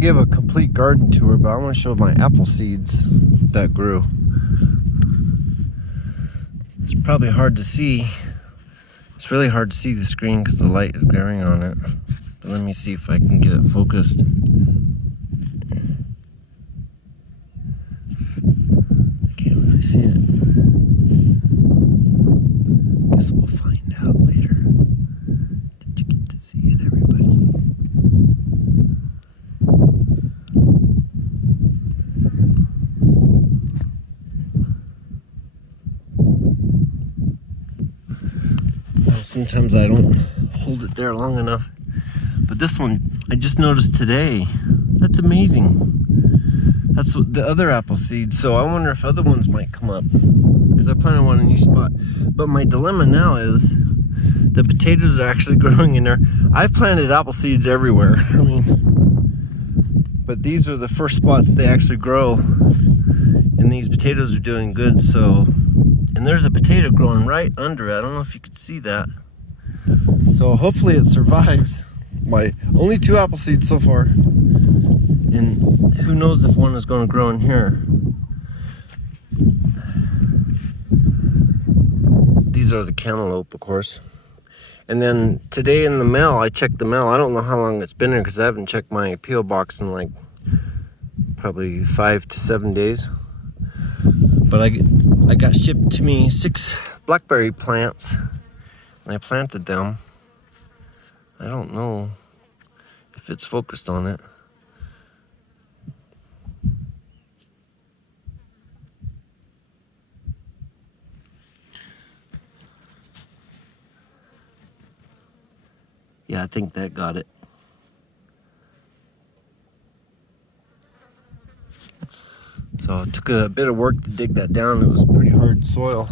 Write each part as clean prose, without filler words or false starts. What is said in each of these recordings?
give a complete garden tour, but I want to show my apple seeds that grew. It's probably hard to see. It's really hard to see the screen because the light is glaring on it. But let me see if I can get it focused. I can't really see it. Guess we'll find out later. Did you get to see it, everybody? Sometimes I don't hold it there long enough. But this one, I just noticed today. That's amazing. That's what the other apple seeds. So I wonder if other ones might come up. Because I planted one in a new spot. But my dilemma now is the potatoes are actually growing in there. I've planted apple seeds everywhere. I mean, but these are the first spots they actually grow. And these potatoes are doing good, so. And there's a potato growing right under it. I don't know if you could see that. So hopefully it survives. My only 2 apple seeds so far. And who knows if one is going to grow in here. These are the cantaloupe, of course. And then today in the mail, I checked the mail. I don't know how long it's been here because I haven't checked my P.O. box in like probably 5 to 7 days. But I got shipped to me 6 blackberry plants, and I planted them. I don't know if it's focused on it. Yeah, I think that got it. So it took a bit of work to dig that down. It was pretty hard soil.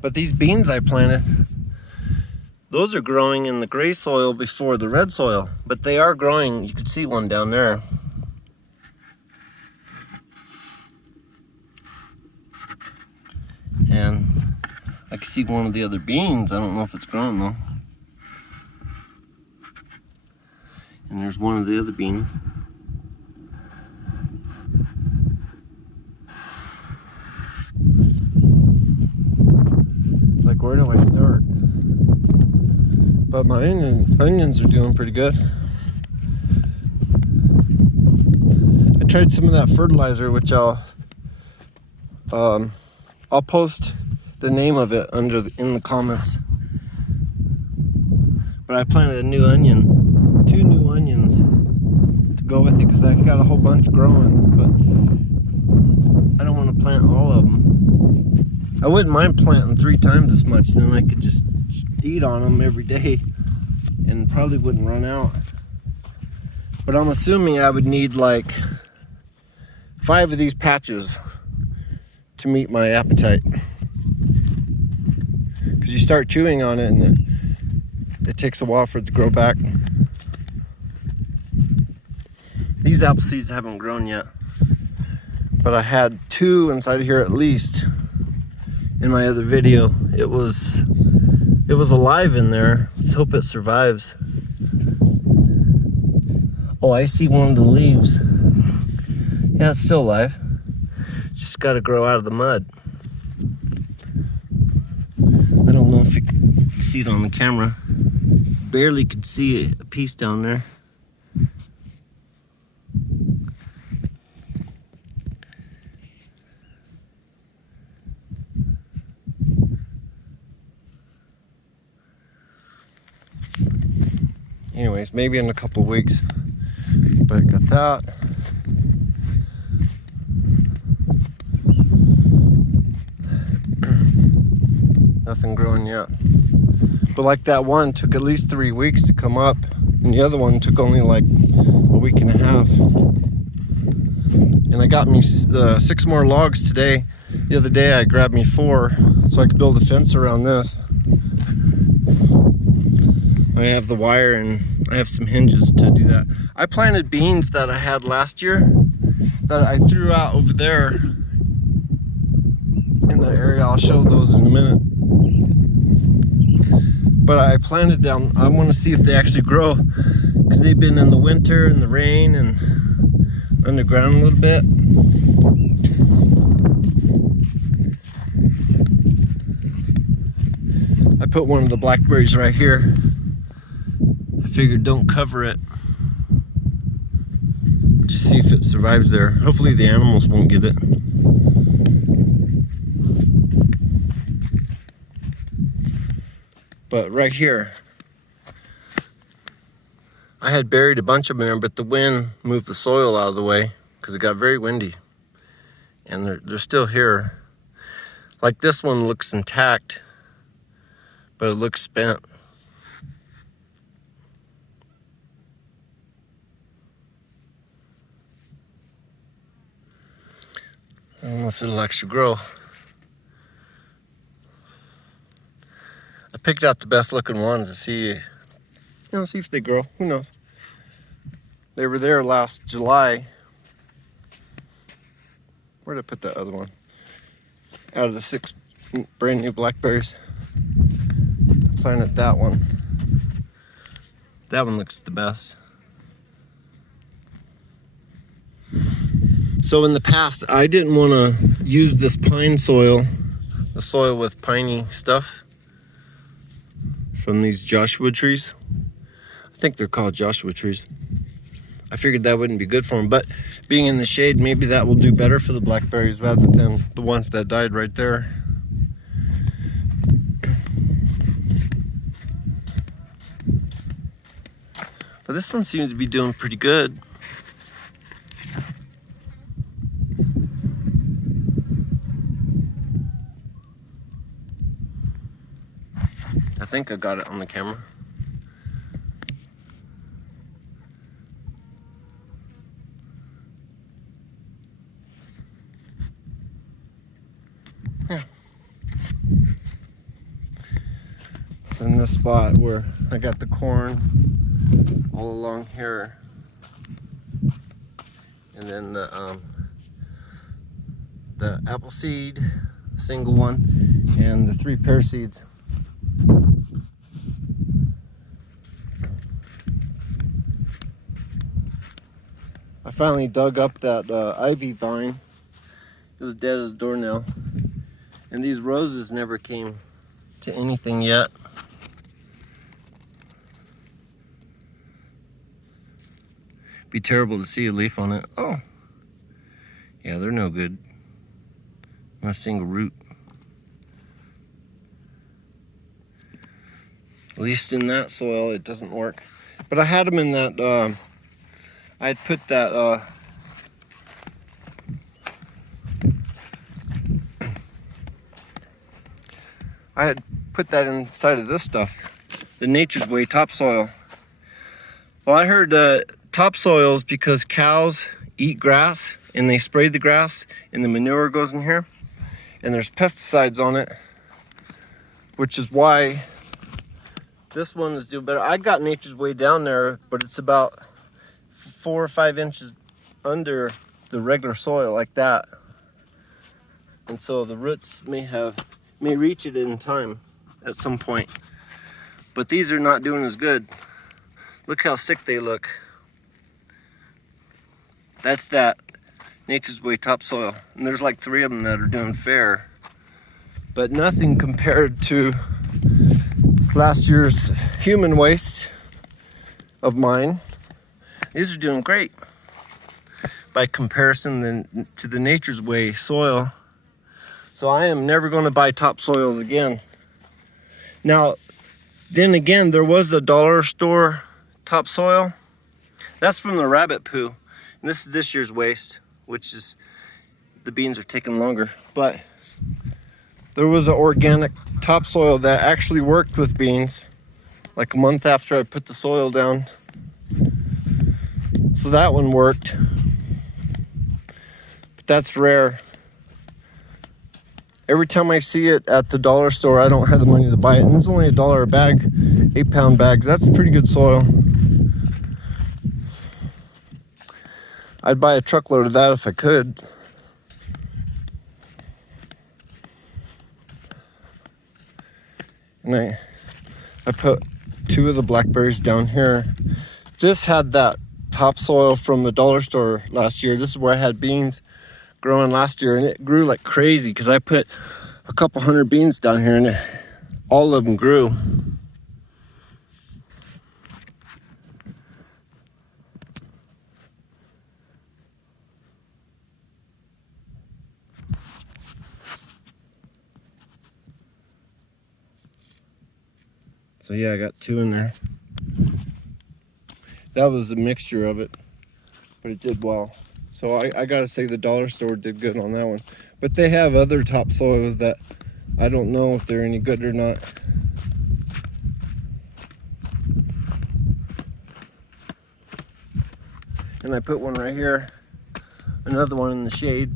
But these beans I planted, those are growing in the gray soil before the red soil. But they are growing. You can see one down there. And I can see one of the other beans. I don't know if it's growing though. And there's one of the other beans. Like, where do I start? But my onions are doing pretty good. I tried some of that fertilizer, which I'll post the name of it in the comments. But I planted a new onion, 2 new onions to go with it because I got a whole bunch growing, but I don't want to plant all of them. I wouldn't mind planting 3 times as much, then I could just eat on them every day and probably wouldn't run out. But I'm assuming I would need like 5 of these patches to meet my appetite. Because you start chewing on it and it takes a while for it to grow back. These apple seeds haven't grown yet, but I had 2 inside of here at least. In my other video, it was alive in there. Let's hope it survives. Oh, I see one of the leaves. Yeah, it's still alive. Just got to grow out of the mud. I don't know if you can see it on the camera. Barely could see a piece down there. Anyways, maybe in a couple of weeks. But I got that. Nothing growing yet. But like that one took at least 3 weeks to come up, and the other one took only like a week and a half. And I got me 6 more logs today. The other day I grabbed me 4 so I could build a fence around this. I have the wire and I have some hinges to do that. I planted beans that I had last year that I threw out over there in the area. I'll show those in a minute. But I planted them. I want to see if they actually grow because they've been in the winter and the rain, and underground a little bit. I put one of the blackberries right here. I figured don't cover it. Just see if it survives there. Hopefully the animals won't get it. But right here, I had buried a bunch of them there, but the wind moved the soil out of the way because it got very windy. And they're still here. Like this one looks intact, but it looks spent. I don't know if it'll actually grow. I picked out the best looking ones to see, see if they grow. Who knows? They were there last July. Where did I put that other one? Out of the 6 brand new blackberries. Planted that one. That one looks the best. So in the past, I didn't want to use this pine soil, the soil with piney stuff from these Joshua trees. I think they're called Joshua trees. I figured that wouldn't be good for them, but being in the shade, maybe that will do better for the blackberries rather than the ones that died right there. But this one seems to be doing pretty good. I think I got it on the camera. Yeah. In this spot where I got the corn all along here, and then the apple seed, single one, and the 3 pear seeds. I finally dug up that ivy vine. It was dead as a doornail. And these roses never came to anything yet. Be terrible to see a leaf on it. Oh, yeah, they're no good. Not a single root. At least in that soil, it doesn't work. But I had them in that, I had put that, I had put that inside of this stuff, the Nature's Way topsoil. Well, I heard topsoils because cows eat grass and they spray the grass and the manure goes in here and there's pesticides on it, which is why this one is doing better. I got Nature's Way down there, but it's about 4 or 5 inches under the regular soil like that. And so the roots may reach it in time at some point. But these are not doing as good. Look how sick they look. That's that Nature's Way topsoil. And there's like 3 of them that are doing fair. But nothing compared to last year's human waste of mine. These are doing great by comparison to the Nature's Way soil. So I am never going to buy topsoils again. Now, then again, there was a dollar store topsoil. That's from the rabbit poo. And this is this year's waste, which is, the beans are taking longer. But there was an organic topsoil that actually worked with beans, like a month after I put the soil down. So that one worked. But that's rare. Every time I see it at the dollar store, I don't have the money to buy it. And it's only $1 a bag, 8-pound bags. That's pretty good soil. I'd buy a truckload of that if I could. And I put 2 of the blackberries down here. This had that topsoil from the dollar store last year. This is where I had beans growing last year, and it grew like crazy because I put a couple hundred beans down here and all of them grew. So yeah, I got 2 in there. That was a mixture of it, but it did well. So I gotta say the dollar store did good on that one. But they have other topsoils that I don't know if they're any good or not. And I put one right here, another one in the shade.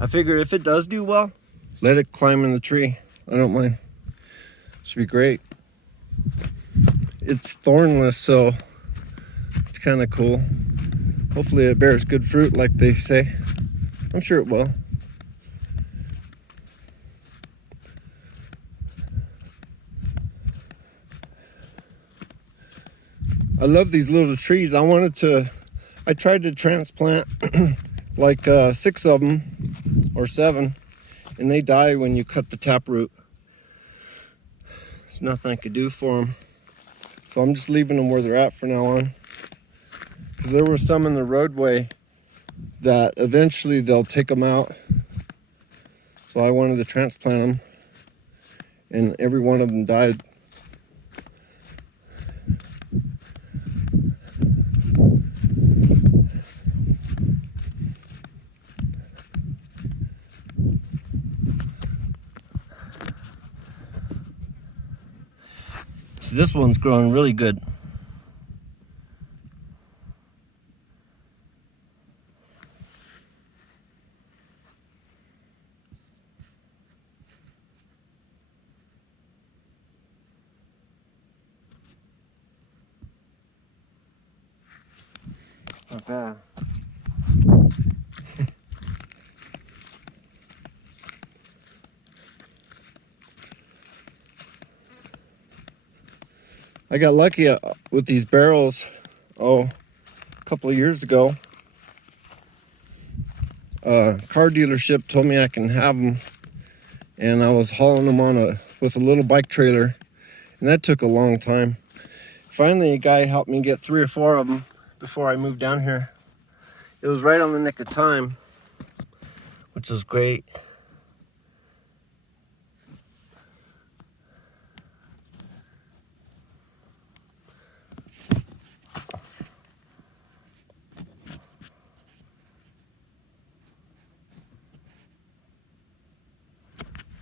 I figured if it does do well, let it climb in the tree. I don't mind. Should be great. It's thornless, so it's kind of cool. Hopefully it bears good fruit like they say. I'm sure it will. I love these little trees. I tried to transplant like 6 of them or 7, and they die when you cut the taproot. There's nothing I could do for them. So I'm just leaving them where they're at for now on. Because there were some in the roadway that eventually they'll take them out. So I wanted to transplant them, and every one of them died. So this one's growing really good. Not bad. I got lucky with these barrels, a couple of years ago. Car dealership told me I can have them, and I was hauling them with a little bike trailer, and that took a long time. Finally, a guy helped me get 3 or 4 of them before I moved down here. It was right on the nick of time, which was great.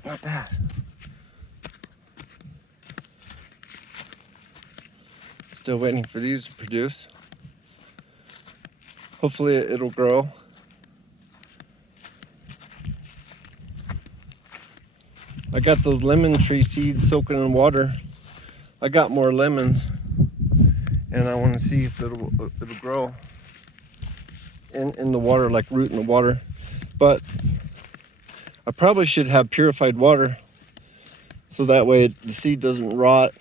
Not bad. Still waiting for these to produce. Hopefully it'll grow. I got those lemon tree seeds soaking in water. I got more lemons, and I want to see if it'll grow in the water, like root in the water. But I probably should have purified water so that way the seed doesn't rot.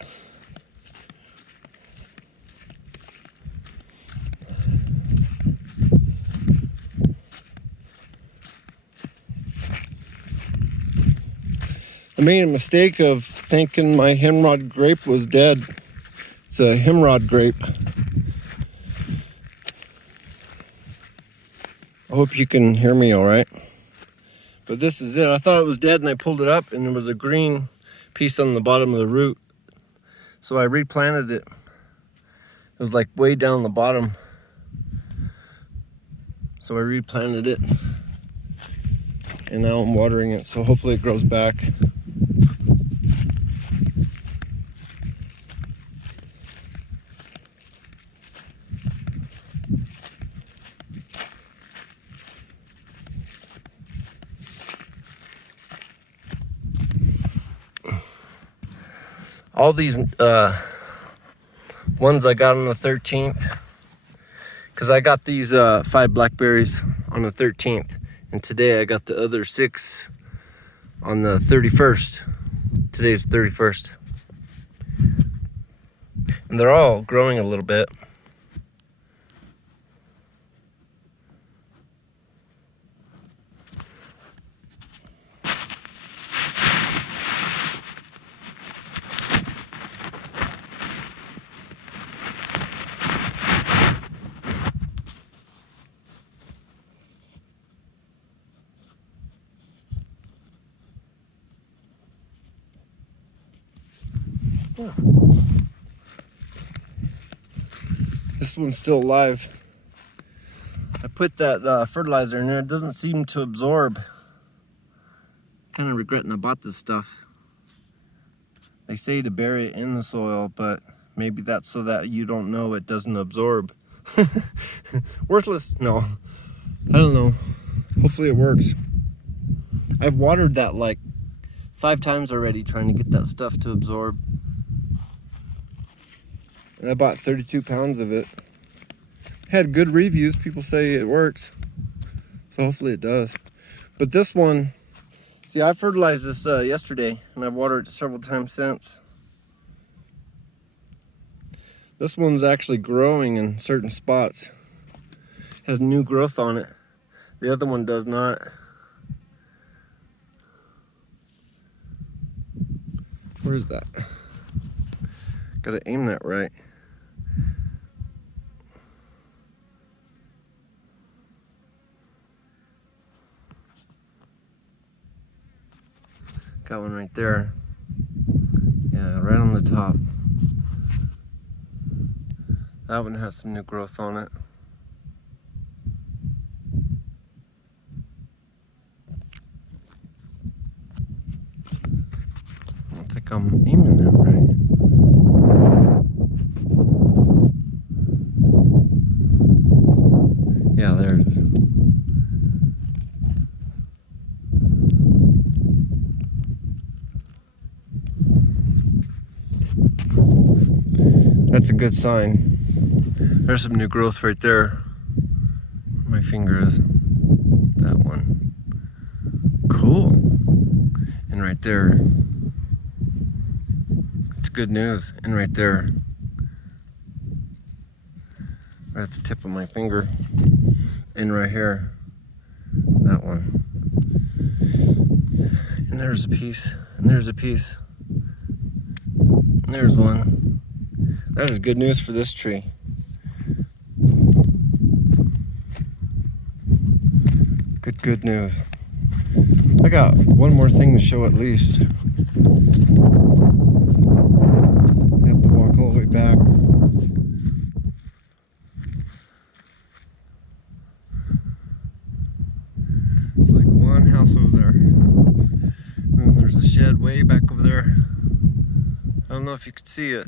I made a mistake of thinking my hemrod grape was dead. It's a hemrod grape. I hope you can hear me all right. But this is it. I thought it was dead, and I pulled it up, and there was a green piece on the bottom of the root. So I replanted it. It was like way down the bottom. So I replanted it, and now I'm watering it, so hopefully it grows back. All these ones I got on the 13th, because I got these 5 blackberries on the 13th, and today I got the other 6 on the 31st. Today's the 31st. And they're all growing a little bit. Yeah. This one's still alive. I put that fertilizer in there. It doesn't seem to absorb. Kind of regretting I bought this stuff. They say to bury it in the soil, but maybe that's so that you don't know it doesn't absorb. Worthless? No. I don't know. Hopefully it works. I've watered that like 5 times already trying to get that stuff to absorb. And I bought 32 pounds of it. Had good reviews. People say it works. So hopefully it does. But this one, see, I fertilized this yesterday and I've watered it several times since. This one's actually growing in certain spots. Has new growth on it. The other one does not. Where's that? Gotta aim that right. Got one right there. Yeah, right on the top. That one has some new growth on it. I don't think I'm aiming that right. Yeah, there it is. That's a good sign. There's some new growth right there. My finger is. That one. Cool. And right there. It's good news. And right there. Right at the tip of my finger. And right here. That one. And there's a piece. And there's a piece. And there's one. That is good news for this tree. Good news. I got one more thing to show at least. I have to walk all the way back. It's like one house over there. And then there's a shed way back over there. I don't know if you could see it.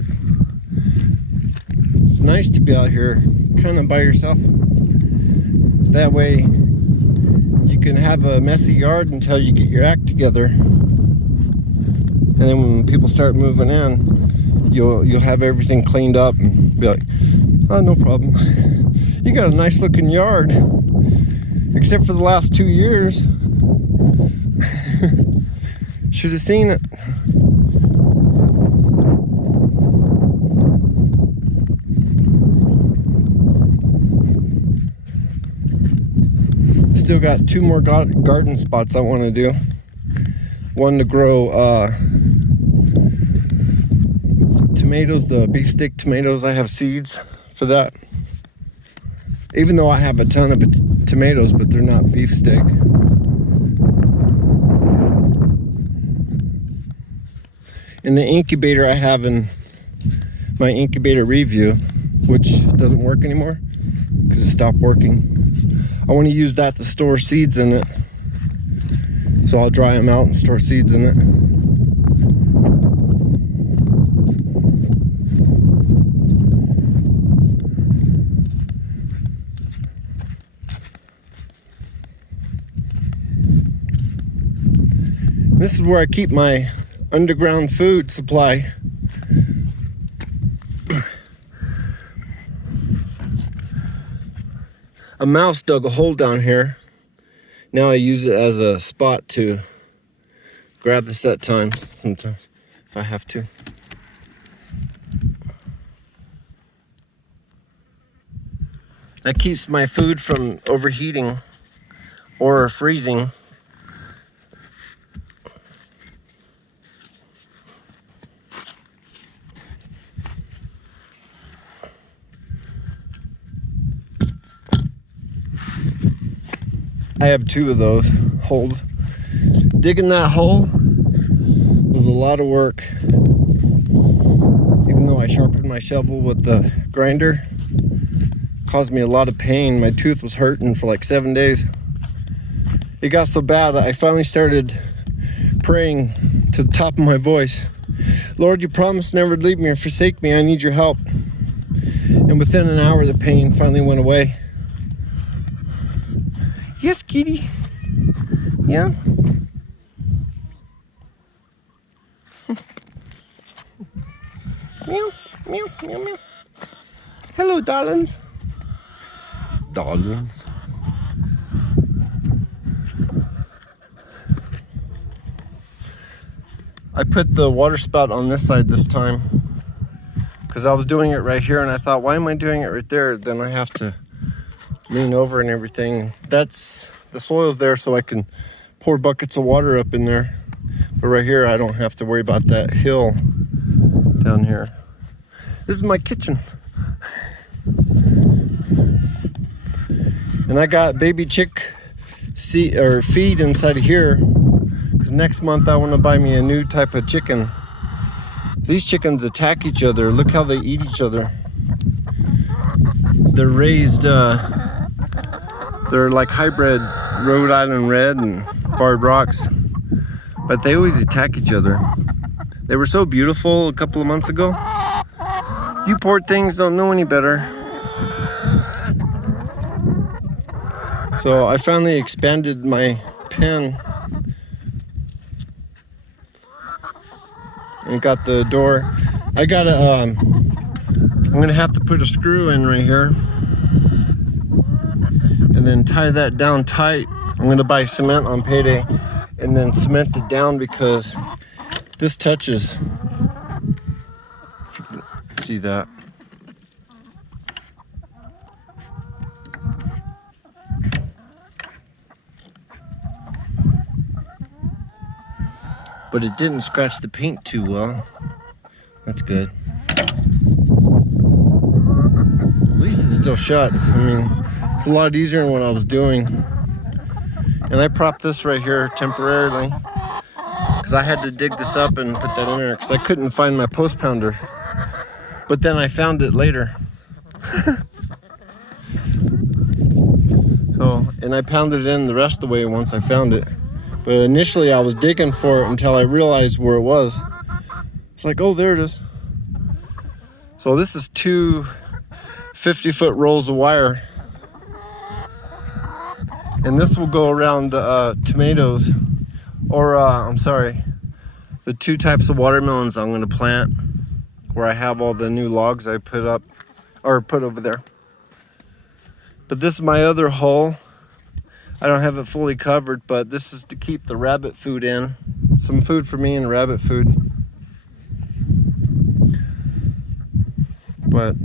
It's nice to be out here kind of by yourself. That way you can have a messy yard until you get your act together. And then when people start moving in, you'll have everything cleaned up and be like, oh, no problem. You got a nice looking yard. Except for the last 2 years. Should have seen it. Still got 2 more garden spots I want to do. One to grow tomatoes, the beefsteak tomatoes. I have seeds for that. Even though I have a ton of tomatoes, but they're not beefsteak. And the incubator I have in my incubator review, which doesn't work anymore because it stopped working. I want to use that to store seeds in it. So I'll dry them out and store seeds in it. This is where I keep my underground food supply. A mouse dug a hole down here. Now I use it as a spot to grab the set time sometimes if I have to. That keeps my food from overheating or freezing. I have 2 of those holes. Digging that hole was a lot of work. my shovel with the grinder. Caused me a lot of pain. My tooth was hurting for like 7 days. It got so bad, I finally started praying to the top of my voice. Lord, you promised never to leave me or forsake me. I need your help. And within an hour, the pain finally went away. Yes, kitty. Yeah. Meow, meow, meow, meow. Hello, darlings. Darlings. I put the water spout on this side this time because I was doing it right here, and I thought, why am I doing it right there? Then I have to lean over and everything. That's the soil's there so I can pour buckets of water up in there. But right here, I don't have to worry about that hill down here. This is my kitchen. And I got baby chick feed inside of here because next month I want to buy me a new type of chicken. These chickens attack each other. Look how they eat each other. They're raised, they're like hybrid Rhode Island Red and Barred Rocks, but they always attack each other. They were so beautiful a couple of months ago. You poor things don't know any better. So I finally expanded my pen and got the door. I gotta, I'm gonna have to put a screw in right here and then tie that down tight. I'm gonna buy cement on payday and then cement it down because this touches. If you can see that. But it didn't scratch the paint too well. That's good. At least it still shuts. I mean, it's a lot easier than what I was doing. And I propped this right here temporarily because I had to dig this up and put that in there because I couldn't find my post pounder. But then I found it later. And I pounded it in the rest of the way once I found it. But initially I was digging for it until I realized where it was. It's like, oh, there it is. So this is 2 50-foot rolls of wire. And this will go around the tomatoes, or the 2 types of watermelons I'm going to plant, where I have all the new logs I put up, or put over there. But this is my other hole. I don't have it fully covered, but this is to keep the rabbit food in. Some food for me and rabbit food. But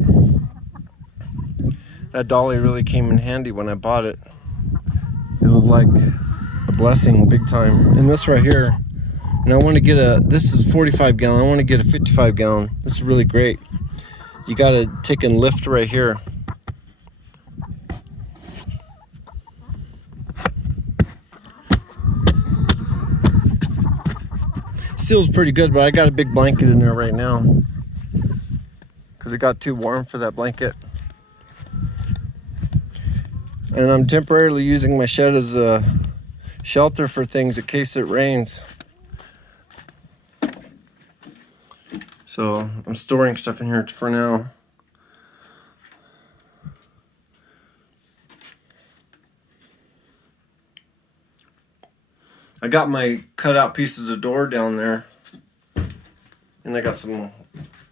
that dolly really came in handy when I bought it. It was like a blessing big time. And this right here, and I want to get this is 45 gallon. I want to get a 55 gallon. This is really great. You got to take and lift right here. Seals pretty good, but I got a big blanket in there right now because it got too warm for that blanket. And I'm temporarily using my shed as a shelter for things in case it rains. So I'm storing stuff in here for now. I got my cut out pieces of door down there, and I got some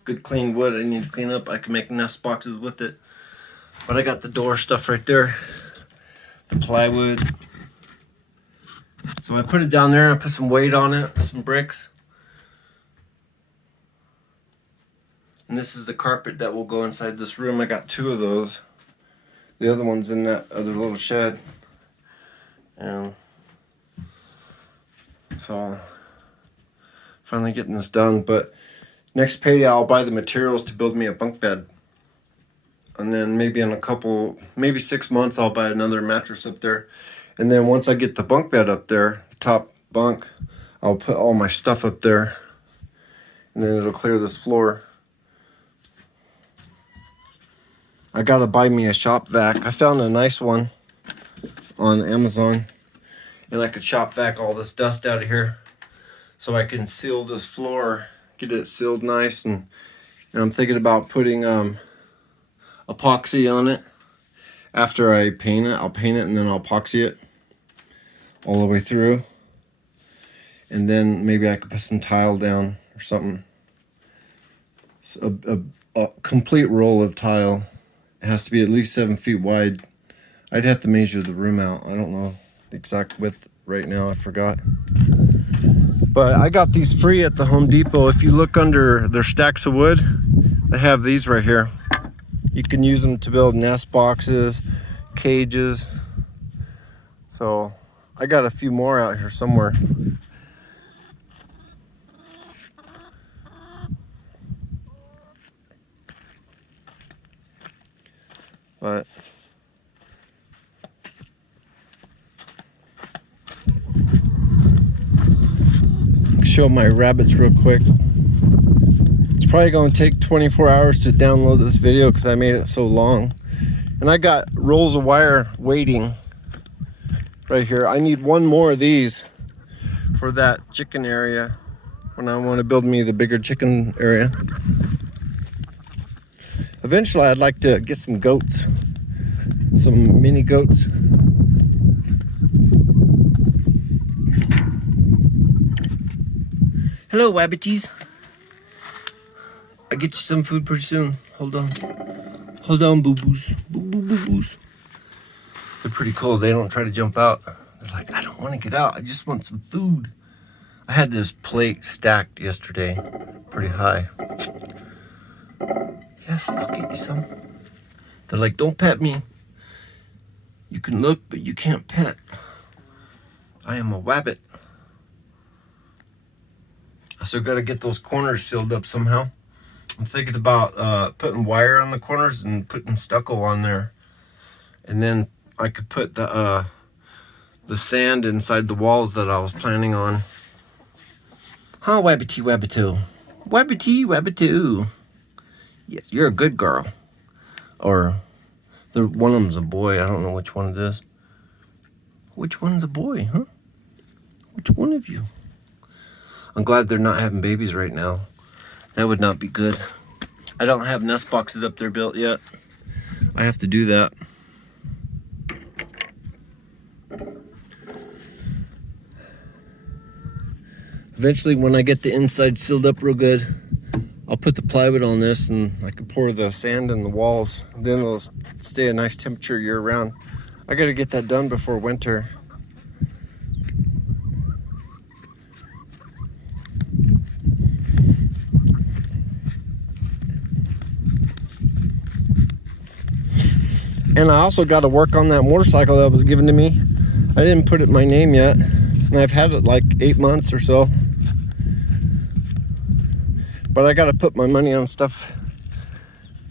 good clean wood I need to clean up. I can make nest boxes with it, but I got the door stuff right there, the plywood. So I put it down there and I put some weight on it, some bricks. And this is the carpet that will go inside this room. I got 2 of those. The other one's in that other little shed. And so finally getting this done, but next payday I'll buy the materials to build me a bunk bed. And then maybe in maybe 6 months I'll buy another mattress up there. And then once I get the bunk bed up there, the top bunk, I'll put all my stuff up there. And then it'll clear this floor. I gotta buy me a shop vac. I found a nice one on Amazon, and I could shop vac all this dust out of here so I can seal this floor, get it sealed nice. And I'm thinking about putting epoxy on it. After I paint it, I'll paint it and then I'll epoxy it all the way through. And then maybe I could put some tile down or something. So a complete roll of tile. It has to be at least 7 feet wide. I'd have to measure the room out. I don't know the exact width right now. I forgot. But I got these free at the Home Depot. If you look under their stacks of wood, they have these right here. You can use them to build nest boxes, cages. So I got a few more out here somewhere. But show my rabbits real quick. It's probably going to take 24 hours to download this video because I made it so long. And I got rolls of wire waiting right here. I need one more of these for that chicken area when I want to build me the bigger chicken area. Eventually I'd like to get some goats, some mini goats. Hello, wabbities. I'll get you some food pretty soon. Hold on. Hold on, boo-boos. Boo-boo-boo-boos. They're pretty cool. They don't try to jump out. They're like, I don't want to get out. I just want some food. I had this plate stacked yesterday. Pretty high. Yes, I'll get you some. They're like, don't pet me. You can look, but you can't pet. I am a wabbit. I still got to get those corners sealed up somehow. I'm thinking about putting wire on the corners and putting stucco on there. And then I could put the sand inside the walls that I was planning on. Huh, wabbity wabbitoo. Wabbity wabbitoo. Yes, you're a good girl. Or one of them's a boy. I don't know which one it is. Which one's a boy, huh? Which one of you? I'm glad they're not having babies right now. That would not be good. I don't have nest boxes up there built yet. I have to do that. Eventually, when I get the inside sealed up real good, I'll put the plywood on this and I can pour the sand in the walls. Then it'll stay a nice temperature year round. I gotta get that done before winter. And I also got to work on that motorcycle that was given to me. I didn't put it my name yet. And I've had it like 8 months or so. But I got to put my money on stuff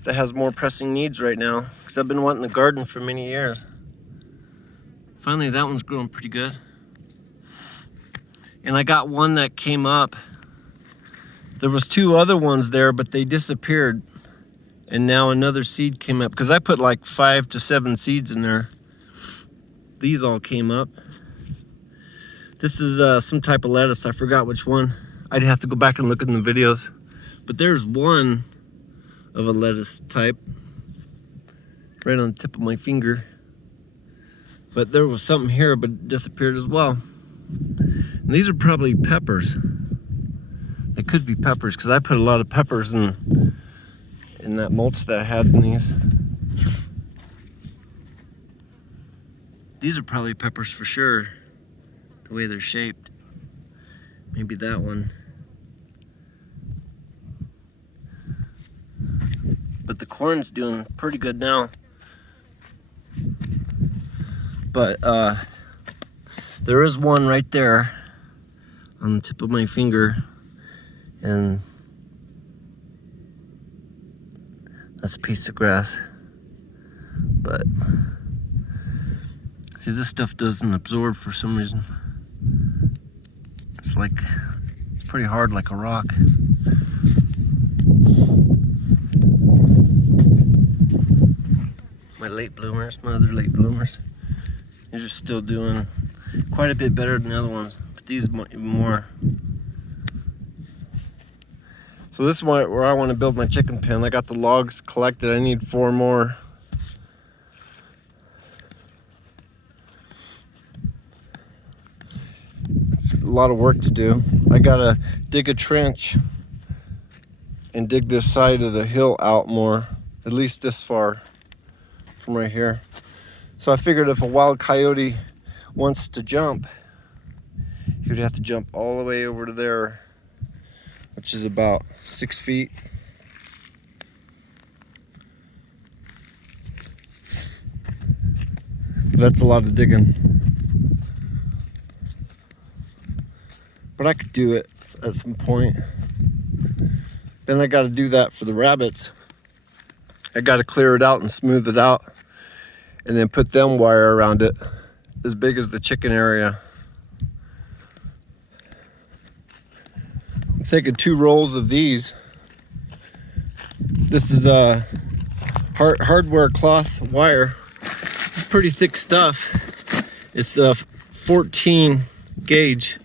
that has more pressing needs right now. Because I've been wanting a garden for many years. Finally, that one's growing pretty good. And I got one that came up. There was 2 other ones there, but they disappeared. And now another seed came up, because I put like 5 to 7 seeds in there. These all came up. This is some type of lettuce. I forgot which one. I'd have to go back and look in the videos. But there's one of a lettuce type right on the tip of my finger. But there was something here, but it disappeared as well. And these are probably peppers. They could be peppers, because I put a lot of peppers in that mulch that I had in these. These are probably peppers for sure, the way they're shaped. Maybe that one. But the corn's doing pretty good now. But there is one right there on the tip of my finger, and that's a piece of grass. But see, this stuff doesn't absorb for some reason. It's like pretty hard, like a rock. late bloomers, my other late bloomers. These are still doing quite a bit better than the other ones, but these more. So this is where I want to build my chicken pen. I got the logs collected. I need 4 more. It's a lot of work to do. I gotta dig a trench and dig this side of the hill out more, at least this far from right here. So I figured if a wild coyote wants to jump, he would have to jump all the way over to there, which is about 6 feet. That's a lot of digging. But I could do it at some point. Then I got to do that for the rabbits. I got to clear it out and smooth it out, and then put them wire around it as big as the chicken area. I'm thinking 2 rolls of these. This is a hardware cloth wire. It's pretty thick stuff. It's a 14 gauge.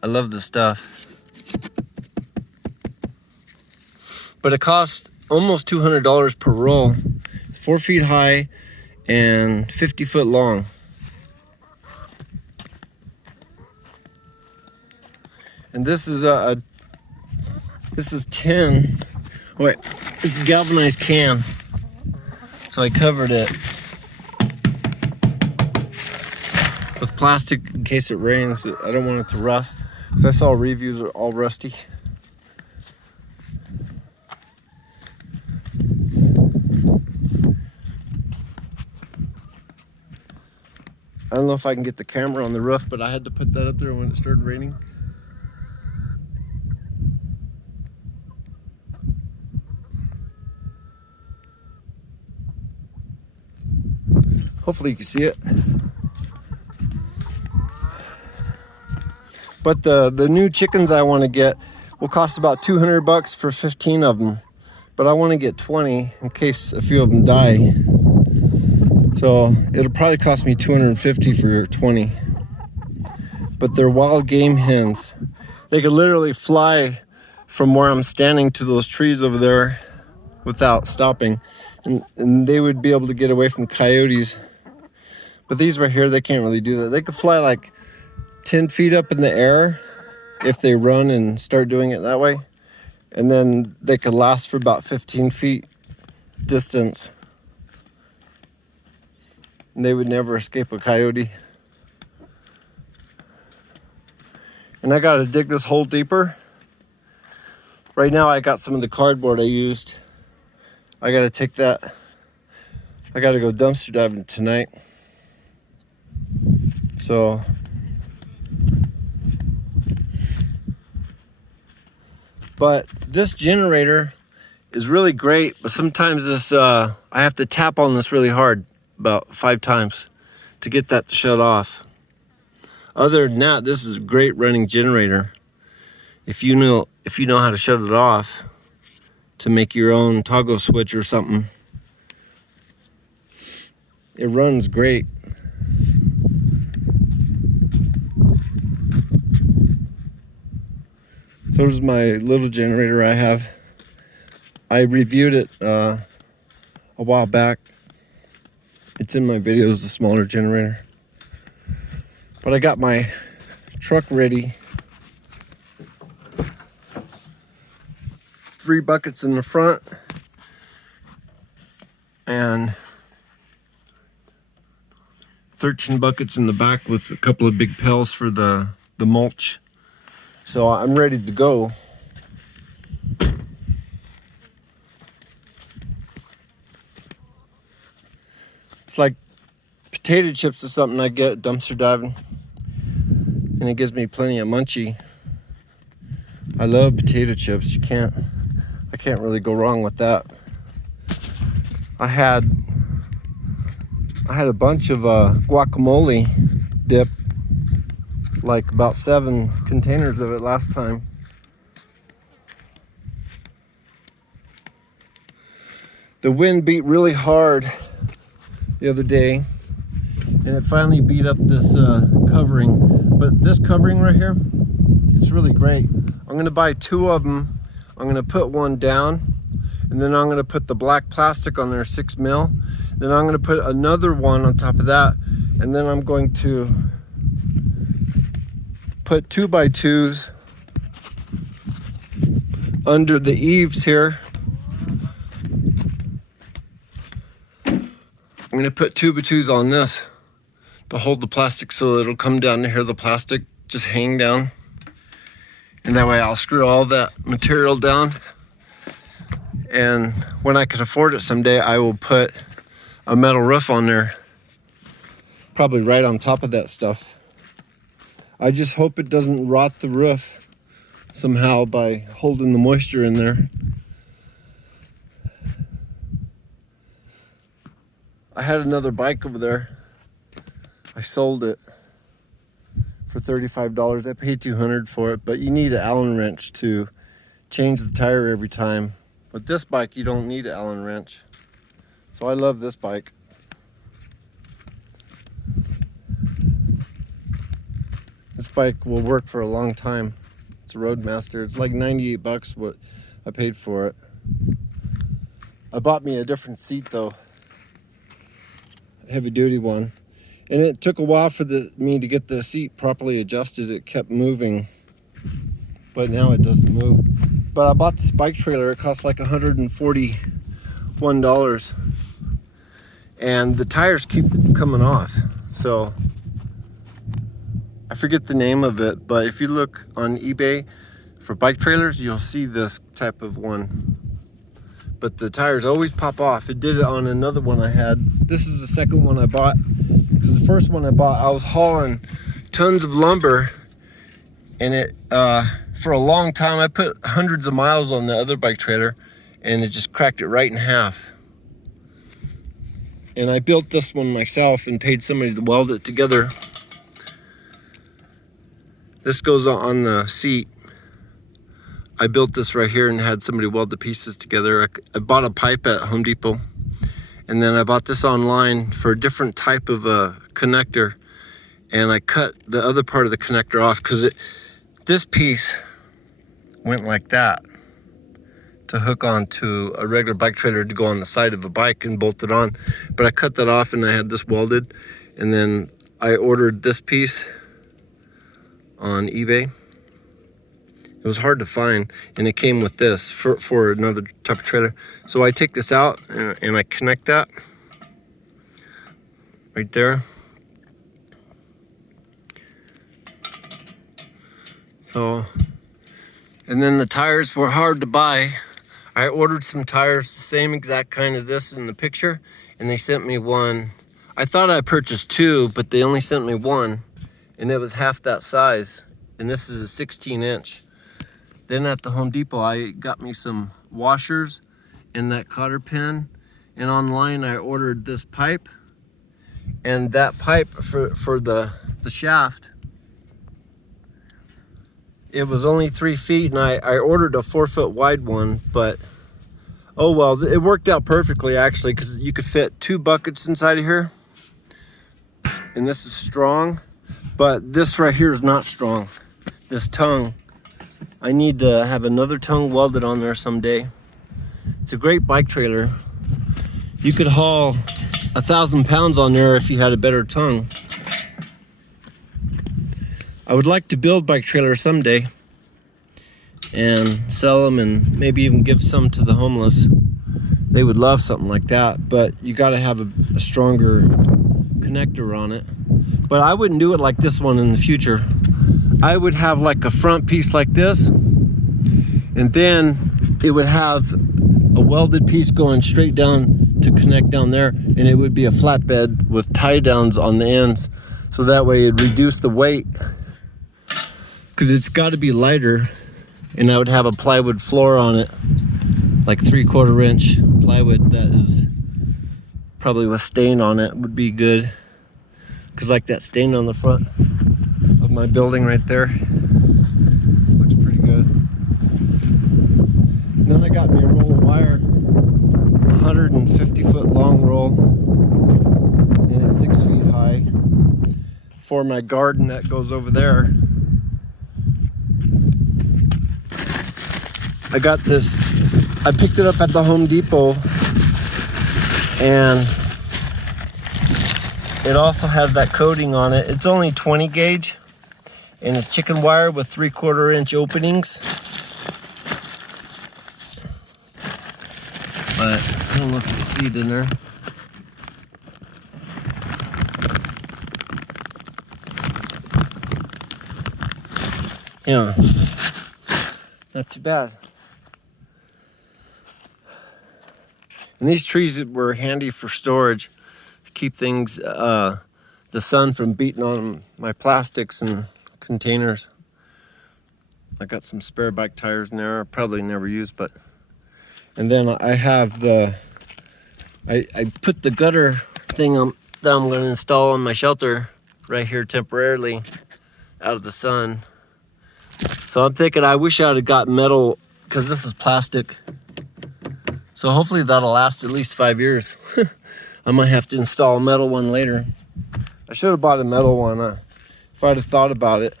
I love this stuff. But it costs almost $200 per roll. It's 4 feet high and 50 foot long. And this is this is 10. Wait, this is a galvanized can. So I covered it with plastic in case it rains. I don't want it to rust. Because I saw reviews are all rusty. I don't know if I can get the camera on the roof, but I had to put that up there when it started raining. Hopefully you can see it. But the new chickens I want to get will cost about $200 for 15 of them. But I want to get 20 in case a few of them die. So it'll probably cost me $250 for 20. But they're wild game hens. They could literally fly from where I'm standing to those trees over there without stopping. And they would be able to get away from coyotes. But these right here, they can't really do that. They could fly like 10 feet up in the air if they run and start doing it that way. And then they could last for about 15 feet distance. And they would never escape a coyote. And I gotta dig this hole deeper. Right now I got some of the cardboard I used. I gotta take that. I gotta go dumpster diving tonight. So but this generator is really great, but sometimes this I have to tap on this really hard, about 5 times, to get that to shut off. Other than that, this is a great running generator. If you know how to shut it off to make your own toggle switch or something, it runs great. So does my little generator I have. I reviewed it a while back. It's in my videos, the smaller generator. But I got my truck ready. 3 buckets in the front and 13 buckets in the back with a couple of big pails for the mulch. So I'm ready to go. It's like potato chips is something I get dumpster diving, and it gives me plenty of munchie. I love potato chips. I can't really go wrong with that. I had a bunch of guacamole dip like about 7 containers of it last time. The wind beat really hard the other day, and it finally beat up this covering. But this covering right here, it's really great. I'm gonna buy 2 of them. I'm gonna put one down, and then I'm gonna put the black plastic on there, 6 mil. Then I'm gonna put another one on top of that, and then I'm going to put 2x2s under the eaves here. I'm gonna put 2x2s on this to hold the plastic so it'll come down to here, the plastic just hang down. And that way I'll screw all that material down. And when I can afford it someday, I will put a metal roof on there, probably right on top of that stuff. I just hope it doesn't rot the roof somehow by holding the moisture in there. I had another bike over there. I sold it for $35. I paid $200 for it, but you need an Allen wrench to change the tire every time. But this bike, you don't need an Allen wrench. So I love this bike. This bike will work for a long time. It's a Roadmaster. It's like 98 bucks what I paid for it. I bought me a different seat though. Heavy duty one, and it took a while for me to get the seat properly adjusted. It kept moving, but now it doesn't move. But I bought this bike trailer. It cost like $141, and the tires keep coming off. So I forget the name of it, but if you look on eBay for bike trailers, you'll see this type of one. But the tires always pop off. It did it on another one I had. This is the second one I bought, because the first one I bought, I was hauling tons of lumber, and it for a long time I put hundreds of miles on the other bike trailer, and it just cracked it right in half. And I built this one myself and paid somebody to weld it together. This goes on the seat. I built this right here and had somebody weld the pieces together. I bought a pipe at Home Depot, and then I bought this online for a different type of a connector, and I cut the other part of the connector off because this piece went like that to hook onto a regular bike trailer to go on the side of a bike and bolt it on. But I cut that off and I had this welded, and then I ordered this piece on eBay. It was hard to find, and it came with this for another type of trailer. So I take this out and I connect that right there. So, and then the tires were hard to buy. I ordered some tires, the same exact kind of this in the picture, and they sent me one. I thought I purchased 2, but they only sent me 1, and it was half that size, and this is a 16-inch. Then at the Home Depot, I got me some washers and that cotter pin. And online, I ordered this pipe. And that pipe for the shaft, it was only 3 feet. And I ordered a 4-foot wide one. But, oh well, it worked out perfectly, actually, because you could fit 2 buckets inside of here. And this is strong. But this right here is not strong. This tongue. I need to have another tongue welded on there someday. It's a great bike trailer. You could haul 1,000 pounds on there if you had a better tongue. I would like to build bike trailers someday and sell them, and maybe even give some to the homeless. They would love something like that, but you got to have a stronger connector on it. But I wouldn't do it like this one in the future. I would have like a front piece like this, and then it would have a welded piece going straight down to connect down there, and it would be a flatbed with tie downs on the ends, so that way it'd reduce the weight, because it's got to be lighter. And I would have a plywood floor on it, like 3/4 inch plywood that is probably with stain on it would be good, because like that stain on the front of my building right there. Looks pretty good. And then I got me a roll of wire, 150-foot long roll, and it's 6 feet high for my garden that goes over there. I got this, I picked it up at the Home Depot, and it also has that coating on it. It's only 20 gauge, and it's chicken wire with 3/4 inch openings. But I don't know if you can see it in there. Yeah, not too bad. And these trees were handy for storage, to keep things, the sun from beating on my plastics and containers. I got some spare bike tires in there, I probably never used, but. And then I have I put the gutter thing that I'm going to install on my shelter right here temporarily out of the sun. So I'm thinking I wish I would have got metal, because this is plastic. So hopefully that'll last at least 5 years. I might have to install a metal one later. I should have bought a metal one if I'd have thought about it.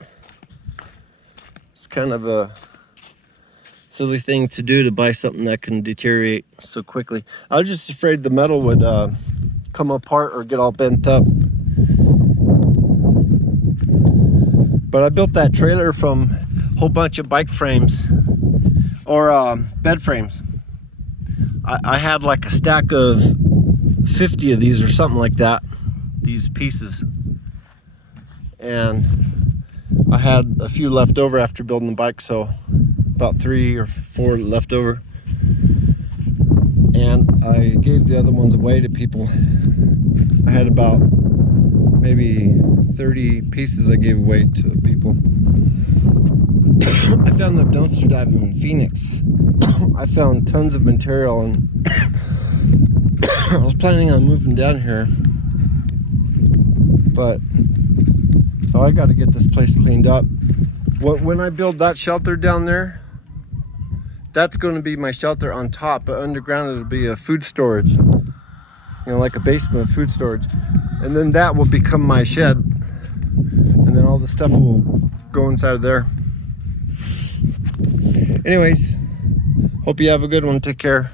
It's kind of a silly thing to do, to buy something that can deteriorate so quickly. I was just afraid the metal would come apart or get all bent up. But I built that trailer from a whole bunch of bike frames, or bed frames. I had like a stack of 50 of these or something like that, these pieces. And I had a few left over after building the bike, so about 3 or 4 left over. And I gave the other ones away to people. I had about maybe 30 pieces I gave away to people. I found them dumpster diving in Phoenix. I found tons of material, and I was planning on moving down here, but so I got to get this place cleaned up. When I build that shelter down there, that's going to be my shelter on top, but underground it'll be a food storage, like a basement with food storage, and then that will become my shed, and then all the stuff will go inside of there. Anyways, hope you have a good one. Take care.